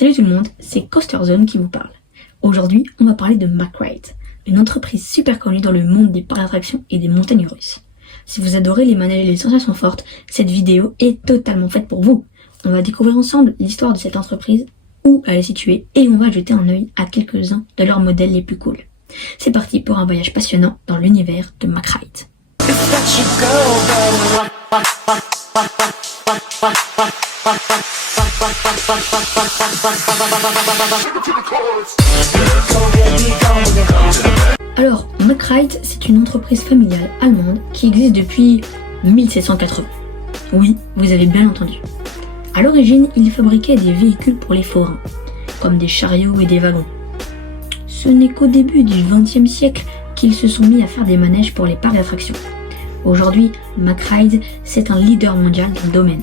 Salut tout le monde, c'est Coaster Zone qui vous parle. Aujourd'hui, on va parler de McRide, une entreprise super connue dans le monde des parcs d'attractions et des montagnes russes. Si vous adorez les manèges et les sensations fortes, cette vidéo est totalement faite pour vous. On va découvrir ensemble l'histoire de cette entreprise, où elle est située, et on va jeter un œil à quelques-uns de leurs modèles les plus cool. C'est parti pour un voyage passionnant dans l'univers de McRide. Alors, McRide, c'est une entreprise familiale allemande qui existe depuis 1780. Oui, vous avez bien entendu. À l'origine, ils fabriquaient des véhicules pour les forains, comme des chariots et des wagons. Ce n'est qu'au début du XXe siècle qu'ils se sont mis à faire des manèges pour les parcs d'attractions. Aujourd'hui, McRide, c'est un leader mondial dans le domaine,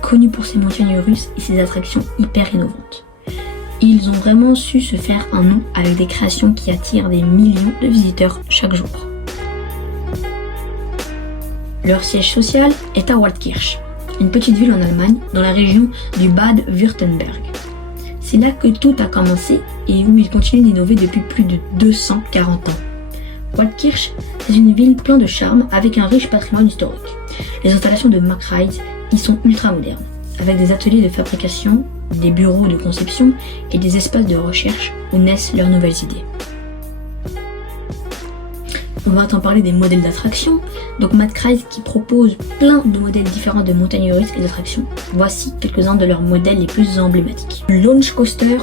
connu pour ses montagnes russes et ses attractions hyper innovantes. Ils ont vraiment su se faire un nom avec des créations qui attirent des millions de visiteurs chaque jour. Leur siège social est à Waldkirch, une petite ville en Allemagne, dans la région du Bade-Württemberg. C'est là que tout a commencé et où ils continuent d'innover depuis plus de 240 ans. Waldkirch est une ville pleine de charme avec un riche patrimoine historique. Les installations de McRide y sont ultra modernes, avec des ateliers de fabrication, des bureaux de conception et des espaces de recherche où naissent leurs nouvelles idées. On va t'en parler des modèles d'attractions. Donc McRide qui propose plein de modèles différents de montagnes russes et d'attractions. Voici quelques-uns de leurs modèles les plus emblématiques. Launch Coaster,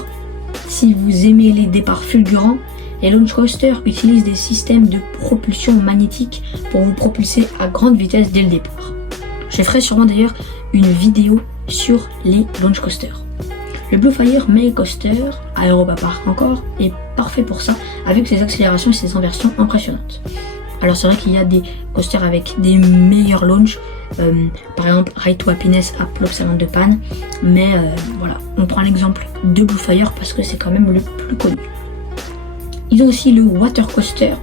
si vous aimez les départs fulgurants, les launch coasters utilisent des systèmes de propulsion magnétique pour vous propulser à grande vitesse dès le départ. Je ferai sûrement d'ailleurs une vidéo sur les launch coasters. Le Bluefire Mail Coaster, à Europa Park encore, est parfait pour ça, avec ses accélérations et ses inversions impressionnantes. Alors c'est vrai qu'il y a des coasters avec des meilleurs launchs, par exemple Ride to Happiness à Plopsaland de Panne, mais voilà, on prend l'exemple de Bluefire parce que c'est quand même le plus connu. Ils ont aussi le Water Coaster.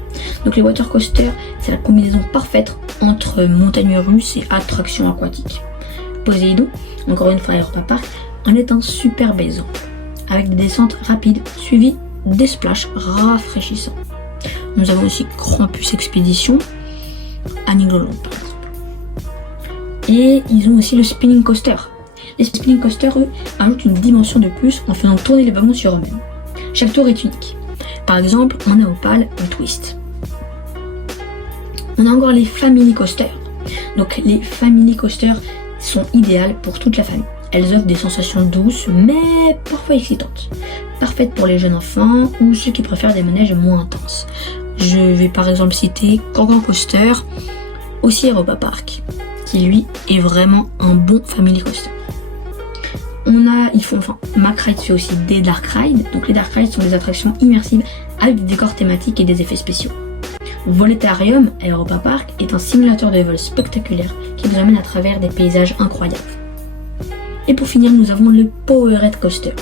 Donc les Water Coaster, c'est la combinaison parfaite entre montagnes russes et attractions aquatiques. Poséidon, encore une fois à Europa Park, en est un superbe exemple, avec des descentes rapides suivies des splashs rafraîchissants. Nous avons aussi Krampus Expedition à Nigloland par exemple. Et ils ont aussi le Spinning Coaster. Les Spinning Coasters, eux, ajoutent une dimension de plus en faisant tourner les wagons sur eux-mêmes. Chaque tour est unique. Par exemple, on a Opal le Twist. On a encore les Family Coasters. Donc les Family Coasters sont idéales pour toute la famille. Elles offrent des sensations douces mais parfois excitantes. Parfaites pour les jeunes enfants ou ceux qui préfèrent des manèges moins intenses. Je vais par exemple citer Gorgon Coaster, aussi à Europa Park, qui lui est vraiment un bon Family Coaster. McRide fait aussi des Dark Rides. Donc les Dark Rides sont des attractions immersives avec des décors thématiques et des effets spéciaux. Voletarium à Europa Park est un simulateur de vol spectaculaire qui vous amène à travers des paysages incroyables. Et pour finir, nous avons le Powerhead Coaster.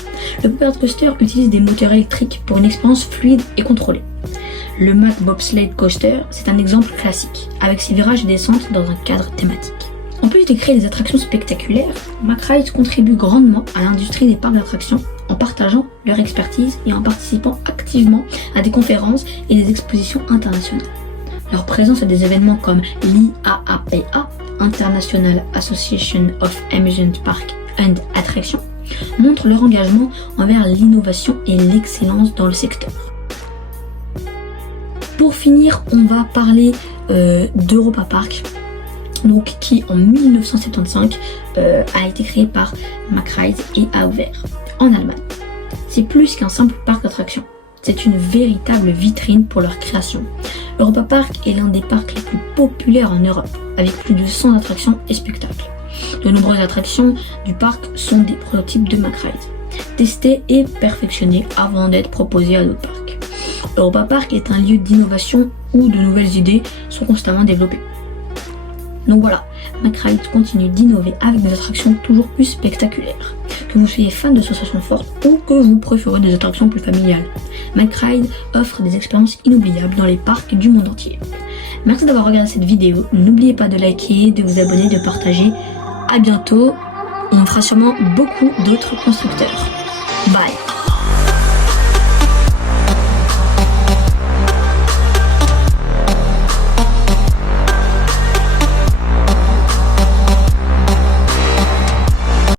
Le Powerhead Coaster utilise des moteurs électriques pour une expérience fluide et contrôlée. Le Mack Bobsled Coaster, c'est un exemple classique, avec ses virages et descentes dans un cadre thématique. En plus de créer des attractions spectaculaires, McRide contribue grandement à l'industrie des parcs d'attractions en partageant leur expertise et en participant activement à des conférences et des expositions internationales. Leur présence à des événements comme l'IAAPA, International Association of Amusement Park and Attractions, montre leur engagement envers l'innovation et l'excellence dans le secteur. Pour finir, on va parler d'Europa Park, donc qui en 1975 a été créé par McRide et a ouvert en Allemagne. C'est plus qu'un simple parc d'attractions, c'est une véritable vitrine pour leur création. Europa Park est l'un des parcs les plus populaires en Europe, avec plus de 100 attractions et spectacles. De nombreuses attractions du parc sont des prototypes de McRide, testés et perfectionnés avant d'être proposés à d'autres parcs. Europa Park est un lieu d'innovation où de nouvelles idées sont constamment développées. Donc voilà, McRide continue d'innover avec des attractions toujours plus spectaculaires. Que vous soyez fan de sensations fortes ou que vous préférez des attractions plus familiales, McRide offre des expériences inoubliables dans les parcs du monde entier. Merci d'avoir regardé cette vidéo, n'oubliez pas de liker, de vous abonner, de partager. À bientôt, on fera sûrement beaucoup d'autres constructeurs. Bye.